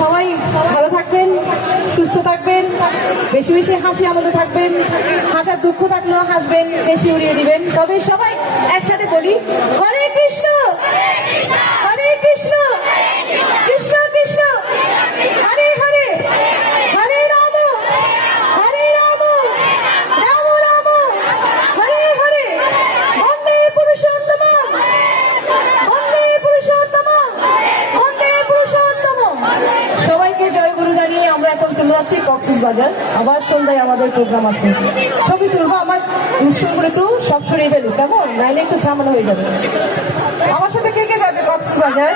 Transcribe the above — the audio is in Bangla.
সবাই ভালো থাকবেন, সুস্থ থাকবেন, বেশি বেশি হাসি আনন্দ থাকবেন, হাসার দুঃখ থাকলেও হাসবেন, বেশি উড়িয়ে দিবেন। তবে সবাই একসাথে বলি হরে কৃষ্ণ হরে কৃষ্ণ কৃষ্ণ কৃষ্ণ হরে হরে হরে রাম রাম রাম হরে হরে বন্দে পুরুষোত্তম বন্দে পুরুষোত্তম বন্দে পুরুষোত্তম। সবাইকে জয়গুরু জানিয়ে আমরা এখন চলে যাচ্ছি কক্সবাজার। আবার সন্ধ্যায় আমাদের প্রোগ্রাম আছে। ছবি তুলবো, আমার ইনস্ট্রুমেন্ট একটু সব সরিয়ে ফেলুক, কেমন? নাইলে একটু ঝামেলা হয়ে যাবে। আমার সাথে কে কে যাবে কক্সবাজার?